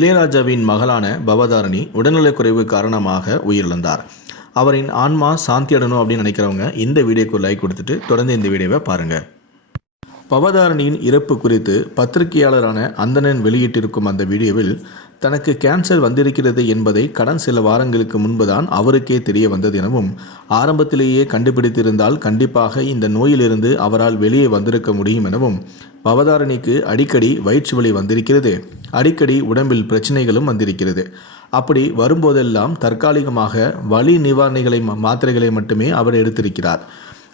இளையராஜாவின் மகளான பவதாரணி உடல்நலக்குறைவு காரணமாக உயிரிழந்தார். அவரின் ஆன்மா சாந்தி அடணும் அப்படின்னு நினைக்கிறவங்க இந்த வீடியோக்கு லைக் கொடுத்துட்டு தொடர்ந்து இந்த வீடியோவை பாருங்கள். பவதாரணியின் இறப்பு குறித்து பத்திரிகையாளரான அந்தணன் வெளியிட்டிருக்கும் அந்த வீடியோவில் தனக்கு கேன்சர் வந்திருக்கிறது என்பதை கடன் சில வாரங்களுக்கு முன்புதான் அவருக்கே தெரிய வந்தது எனவும், ஆரம்பத்திலேயே கண்டுபிடித்திருந்தால் கண்டிப்பாக இந்த நோயிலிருந்து அவரால் வெளியே வந்திருக்க முடியும் எனவும், பவதாரணிக்கு அடிக்கடி வயிற்று வலி வந்திருக்கிறது, அடிக்கடி உடம்பில் பிரச்சனைகளும் வந்திருக்கிறது, அப்படி வரும்போதெல்லாம் தற்காலிகமாக வலி நிவாரணிகளை மாத்திரைகளை மட்டுமே அவர் எடுத்திருக்கிறார்.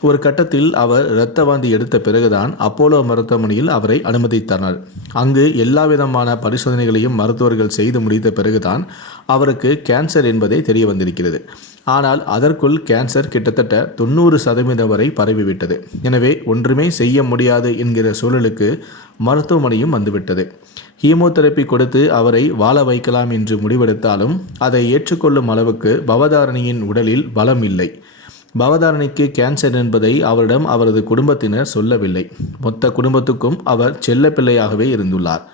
ஒரு கட்டத்தில் அவர் இரத்த வாந்தி எடுத்த பிறகுதான் அப்போலோ மருத்துவமனையில் அவரை அனுமதித்தனர். அங்கு எல்லா விதமான பரிசோதனைகளையும் மருத்துவர்கள் செய்து முடித்த பிறகுதான் அவருக்கு கேன்சர் என்பதே தெரிய வந்திருக்கிறது. ஆனால் அதற்குள் கேன்சர் கிட்டத்தட்ட 90% வரை பரவிவிட்டது. எனவே ஒன்றுமே செய்ய முடியாது என்கிற சூழலுக்கு மருத்துவமனையும் வந்துவிட்டது. ஹீமோதெரப்பி கொடுத்து அவரை வாழ வைக்கலாம் என்று முடிவெடுத்தாலும் அதை ஏற்றுக்கொள்ளும் அளவுக்கு பவதாரணியின் உடலில் பலம் இல்லை. பவதாரணிக்கு கேன்சர் என்பதை அவரிடம் அவரது குடும்பத்தினர் சொல்லவில்லை. மொத்த குடும்பத்துக்கும் அவர் செல்ல பிள்ளையாகவே இருந்துள்ளார்.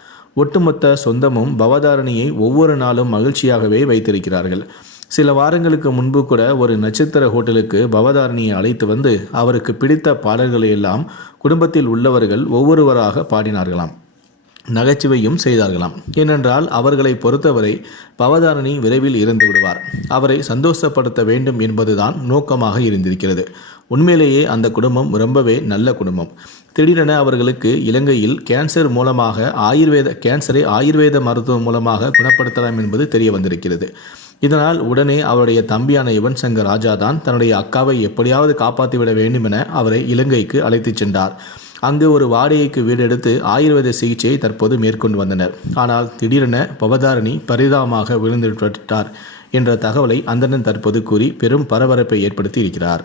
ஒட்டுமொத்த சொந்தமும் பவதாரணியை ஒவ்வொரு நாளும் மகிழ்ச்சியாகவே வைத்திருக்கிறார்கள். சில வாரங்களுக்கு முன்பு கூட ஒரு நட்சத்திர ஹோட்டலுக்கு பவதாரணியை அழைத்து வந்து அவருக்கு பிடித்த பாடல்களை எல்லாம் குடும்பத்தில் உள்ளவர்கள் ஒவ்வொருவராக பாடினார்களாம், நகைச்சுவையும் செய்தார்களாம். ஏனென்றால் அவர்களை பொறுத்தவரை பவதாரணி விரைவில் இறந்து விடுவார், அவரை சந்தோஷப்படுத்த வேண்டும் என்பதுதான் நோக்கமாக இருந்திருக்கிறது. உண்மையிலேயே அந்த குடும்பம் ரொம்பவே நல்ல குடும்பம். திடீரென அவர்களுக்கு இலங்கையில் கேன்சர் மூலமாக கேன்சரை ஆயுர்வேத மருத்துவம் மூலமாக குணப்படுத்தலாம் என்பது தெரிய வந்திருக்கிறது. இதனால் உடனே அவருடைய தம்பியான யுவன் சங்கர் ராஜா தான் தன்னுடைய அக்காவை எப்படியாவது காப்பாற்றிவிட வேண்டும் என அவரை இலங்கைக்கு அழைத்துச் சென்றார். அங்கு ஒரு வாடகைக்கு வீடு எடுத்து ஆயுர்வேத சிகிச்சையை தற்போது மேற்கொண்டு வந்தனர். ஆனால் திடீரென பவதாரணி பரிதாபமாக விழுந்துவிட்டார் என்ற தகவலை அந்தணன் தற்போது கூறி பெரும் பரபரப்பை ஏற்படுத்தி இருக்கிறார்.